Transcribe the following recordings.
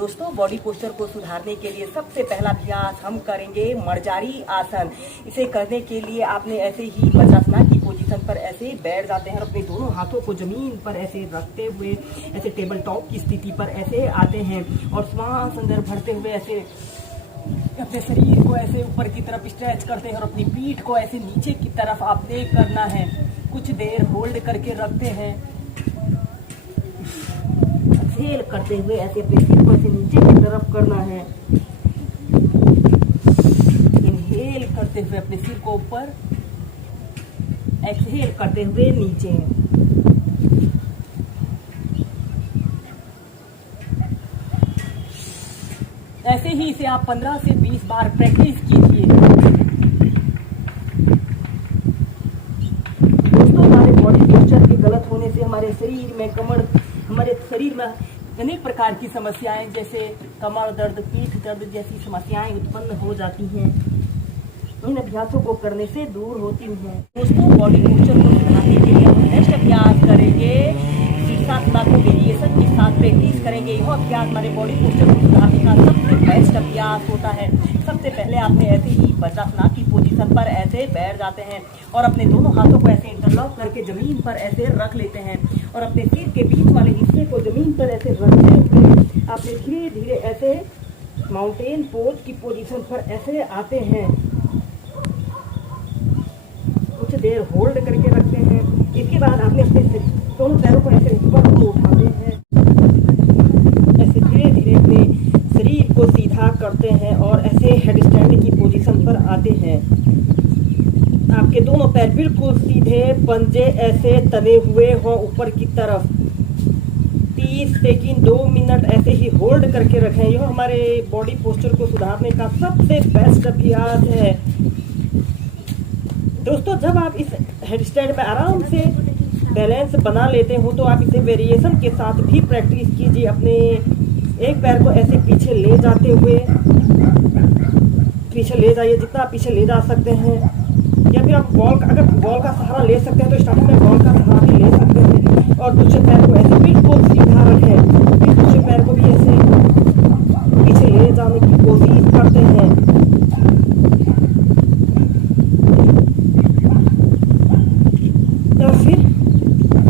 दोस्तों, body posture को सुधारने के लिए सबसे पहला अभ्यास हम करेंगे मर्जारी आसन। इसे करने के लिए आपने ऐसे ही वज्रासन की पोजीशन पर ऐसे बैठ जाते हैं और अपने दोनों हाथों को जमीन पर ऐसे रखते हुए ऐसे टेबल टॉप की स्थिति पर ऐसे आते हैं और श्वास अंदर भरते हुए ऐसे अपने शरीर को ऐसे ऊपर की तरफ स्ट्रेच करते हैं और अपनी पीठ को ऐसे नीचे की तरफ आपने करना है। कुछ देर होल्ड करके रखते हैं। एक्सहेल करते हुए ऐसे अपने सिर को ऐसे नीचे की तरफ करना है। इनहेल करते हुए अपने सिर को ऊपर, एक्सहेल करते हुए नीचे। ऐसे ही इसे आप 15 से 20 बार प्रैक्टिस कीजिए। दोस्तों, हमारे बॉडी पोस्चर के गलत होने से हमारे शरीर में अनेक प्रकार की समस्याएं जैसे कमर दर्द, पीठ दर्द जैसी समस्याएं उत्पन्न हो जाती हैं। इन अभ्यासों को करने से दूर होती हैं। दोस्तों, बॉडी पोस्चर को सुधारने के लिए हम नेक्स्ट अभ्यास करेंगे शीर्षासन को वेरिएशन के साथ प्रैक्टिस करेंगे। यह अभ्यास हमारे बॉडी पोस्चर को सुधारने का सबसे बेस्ट अभ्यास होता है। सबसे पहले आपने ऐसे ही वज्रासन की पोजीशन पर ऐसे बैठ जाते हैं और अपने दोनों हाथों को ऐसे इंटरलॉक करके जमीन पर ऐसे रख लेते हैं और अपने सिर के बीच वाले हिस्से को जमीन पर ऐसे रखते हुए आपने धीरे धीरे ऐसे माउंटेन पोज की पोजीशन पर ऐसे आते हैं। कुछ देर होल्ड करके रखते हैं। इसके बाद आपने अपने दोनों पैरों को ऐसे ऊपर को उठाते हैं। ऐसे धीरे धीरे अपने शरीर को सीधा करते हैं और ऐसे हेड स्टैंड की पोजीशन पर आते हैं। आपके दोनों पैर बिल्कुल सीधे, पंजे ऐसे तने हुए हों ऊपर की तरफ। 30 सेकंड 2 मिनट ऐसे ही होल्ड करके रखें। यह हमारे बॉडी पोस्चर को सुधारने का सबसे बेस्ट अभ्यास है। दोस्तों, जब आप इस हेड स्टैंड में आराम से बैलेंस बना लेते हो तो आप इसे वेरिएशन के साथ भी प्रैक्टिस कीजिए। अपने एक पैर को ऐसे पीछे ले जाते हुए पीछे ले जाइए, जितना आप पीछे ले जा सकते हैं। या फिर आप अगर बॉल का सहारा ले सकते हैं तो स्टार्टिंग में बॉल का सहारा भी ले सकते हैं और दूसरे पैर को ऐसे बिल्कुल सीधा रखें। फिर दूसरे पैर को भी ऐसे पीछे ले जाने की कोशिश करते हैं। और फिर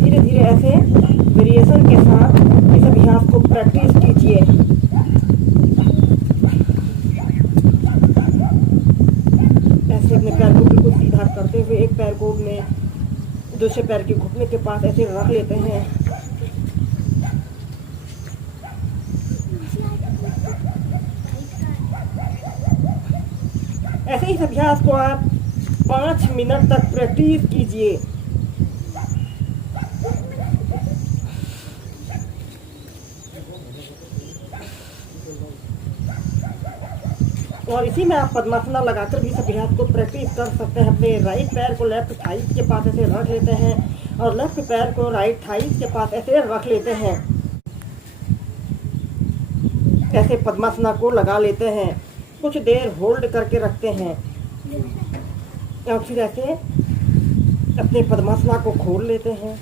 धीरे धीरे ऐसे वेरिएशन के साथ इस अभ्यास को प्रैक्टिस कीजिए। ऐसे अपने पैर को बिल्कुल सीधा करते हुए एक पैर को अपने दूसरे पैर के घुटने के पास ऐसे रख लेते हैं। ऐसे ही इस अभ्यास को आप 5 मिनट तक प्रैक्टिस कीजिए। और इसी में आप पद्मासन लगाकर भी इस अभ्यास को प्रैक्टिस कर सकते हैं। अपने राइट पैर को लेफ्ट थाइस के पास ऐसे रख लेते हैं और लेफ्ट पैर को राइट थाइस के पास ऐसे रख लेते हैं। ऐसे पद्मासन को लगा लेते हैं। कुछ देर होल्ड करके रखते हैं और फिर ऐसे अपने पद्मासन को खोल लेते हैं।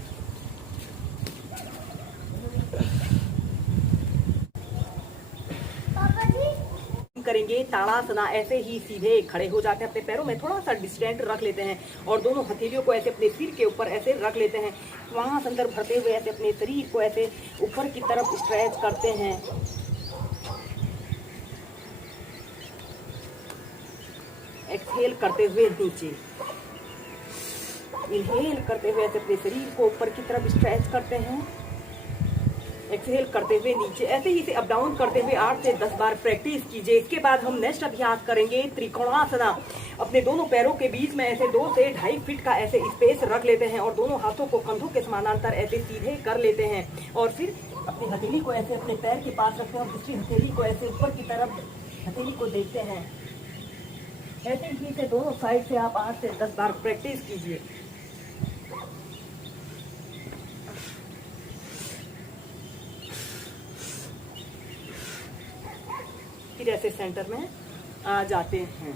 करेंगे ताड़ासना। ऐसे ही सीधे खड़े हो जाते हैं। अपने पैरों में थोड़ा सा डिस्टेंस रख लेते हैं और दोनों हथेलियों को ऐसे अपने सिर के ऊपर ऐसे रख लेते हैं। श्वास अंदर भरते हुए ऐसे अपने शरीर को ऐसे ऊपर की तरफ स्ट्रेच करते हैं। एक्सहेल करते हुए नीचे, इनहेल करते हुए ऐसे अपने शरीर को ऊपर की तरफ स्ट्रेच करते हैं। एक्सहेल करते हुए नीचे। ऐसे ही इसे अप डाउन करते हुए 8 से 10 बार प्रैक्टिस कीजिए। इसके बाद हम नेक्स्ट अभ्यास करेंगे त्रिकोणासना। अपने दोनों पैरों के बीच में ऐसे 2 से 2.5 फीट का ऐसे स्पेस रख लेते हैं और दोनों हाथों को कंधों के समानांतर ऐसे सीधे कर लेते हैं और फिर अपनी हथेली को ऐसे अपने पैर के पास रखते हैं और दूसरी हथेली को ऐसे ऊपर की तरफ हथेली को देखते हैं। ऐसे ही इसे दोनों साइड से आप 8 से 10 बार प्रैक्टिस कीजिए। फिर ऐसे सेंटर में आ जाते हैं।